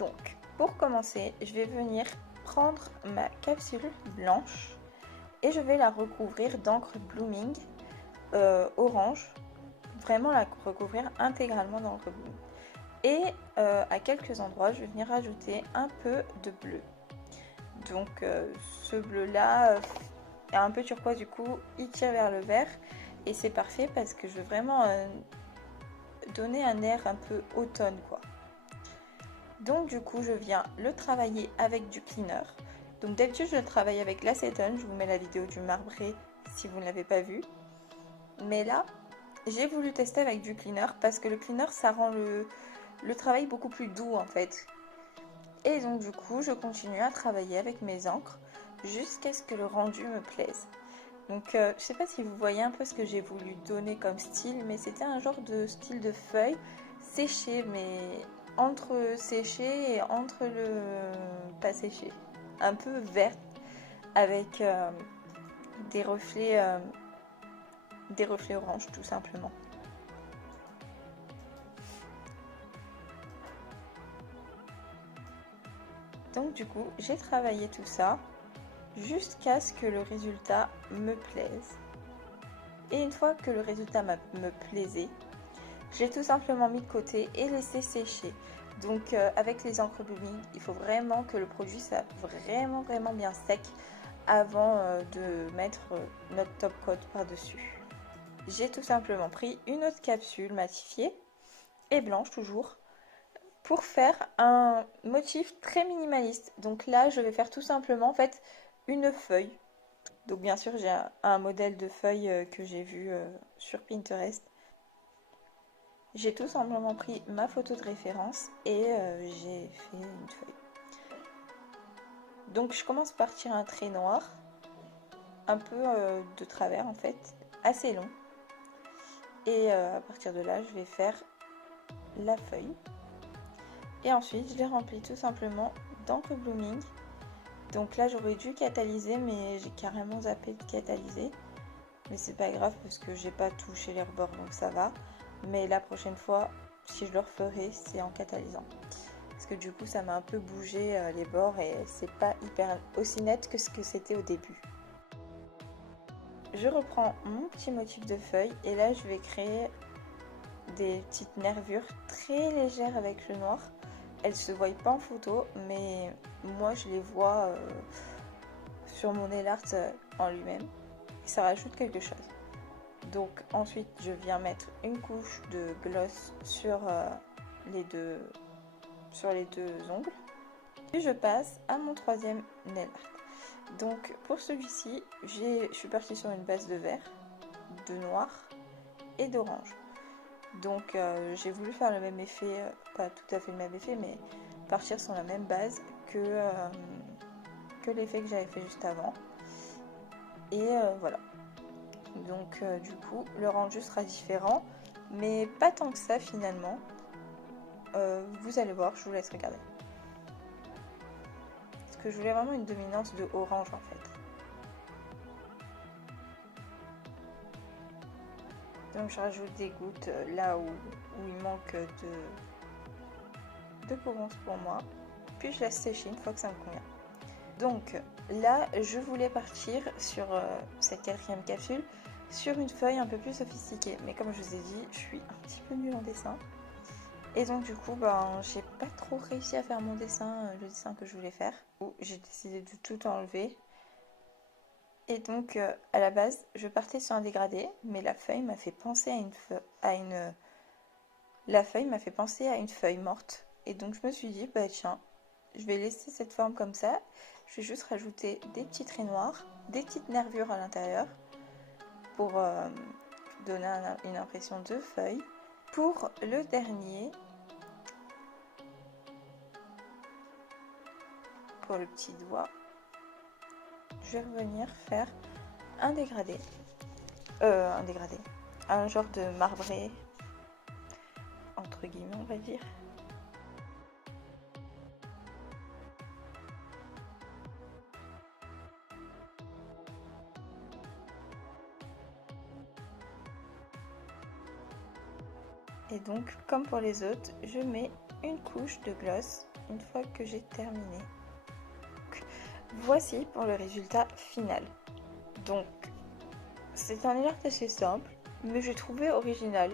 Donc, pour commencer, je vais venir prendre ma capsule blanche et je vais la recouvrir d'encre Blooming orange. Vraiment la recouvrir intégralement d'encre Blooming. Et à quelques endroits, je vais venir ajouter un peu de bleu. Donc ce bleu là est un peu turquoise, du coup il tire vers le vert. Et c'est parfait parce que je veux vraiment donner un air un peu automne quoi. Donc du coup je viens le travailler avec du cleaner. Donc d'habitude je le travaille avec l'acétone, je vous mets la vidéo du marbré si vous ne l'avez pas vu. Mais là j'ai voulu tester avec du cleaner parce que le cleaner ça rend le travail beaucoup plus doux en fait. Et donc du coup je continue à travailler avec mes encres jusqu'à ce que le rendu me plaise. Donc je sais pas si vous voyez un peu ce que j'ai voulu donner comme style, mais c'était un genre de style de feuille séchée, mais entre séché et entre le pas séché, un peu verte avec des reflets orange tout simplement. Donc du coup j'ai travaillé tout ça jusqu'à ce que le résultat me plaise. Et une fois que le résultat me plaisait, je l'ai tout simplement mis de côté et laissé sécher. Donc avec les encres Blooming, il faut vraiment que le produit soit vraiment bien sec avant de mettre notre top coat par-dessus. J'ai tout simplement pris une autre capsule matifiée et blanche toujours pour faire un motif très minimaliste. Donc là, je vais faire tout simplement en fait une feuille. Donc bien sûr, j'ai un modèle de feuille que j'ai vu sur Pinterest. J'ai tout simplement pris ma photo de référence et j'ai fait une feuille. Donc je commence par tirer un trait noir, un peu de travers en fait, assez long. Et à partir de là, je vais faire la feuille. Et ensuite, je les remplis tout simplement d'encre Blooming. Donc là, j'aurais dû catalyser, mais j'ai carrément zappé de catalyser. Mais c'est pas grave parce que j'ai pas touché les rebords, donc ça va. Mais la prochaine fois, si je le referai, c'est en catalysant. Parce que du coup, ça m'a un peu bougé les bords et c'est pas hyper aussi net que ce que c'était au début. Je reprends mon petit motif de feuille et là, je vais créer des petites nervures très légères avec le noir. Elles se voient pas en photo, mais moi, je les vois sur mon nail art en lui-même. Ça rajoute quelque chose. Donc ensuite je viens mettre une couche de gloss sur les deux ongles. Puis je passe à mon troisième nail art. Donc pour celui-ci, je suis partie sur une base de vert, de noir et d'orange. Donc j'ai voulu faire le même effet, pas tout à fait le même effet, mais partir sur la même base que l'effet que j'avais fait juste avant. Et voilà. Donc du coup le rendu sera différent, mais pas tant que ça finalement. Vous allez voir, je vous laisse regarder. Parce que je voulais vraiment une dominance de orange en fait. Donc je rajoute des gouttes là où il manque de Provence pour moi. Puis je laisse sécher une fois que ça me convient. Donc là je voulais partir sur cette quatrième capsule sur une feuille un peu plus sophistiquée. Mais comme je vous ai dit, je suis un petit peu nulle en dessin. Et donc du coup, j'ai pas trop réussi à faire mon dessin, le dessin que je voulais faire. J'ai décidé de tout enlever. Et donc à la base, je partais sur un dégradé, mais la feuille m'a fait penser la feuille m'a fait penser à une feuille morte. Et donc je me suis dit, bah tiens, je vais laisser cette forme comme ça. Je vais juste rajouter des petits traits noirs, des petites nervures à l'intérieur pour donner une impression de feuille. Pour le dernier, pour le petit doigt, je vais revenir faire un dégradé, un genre de marbré, entre guillemets on va dire. Et donc comme pour les autres, je mets une couche de gloss une fois que j'ai terminé. Voici pour le résultat final. Donc, c'est un nail art assez simple, mais j'ai trouvé original.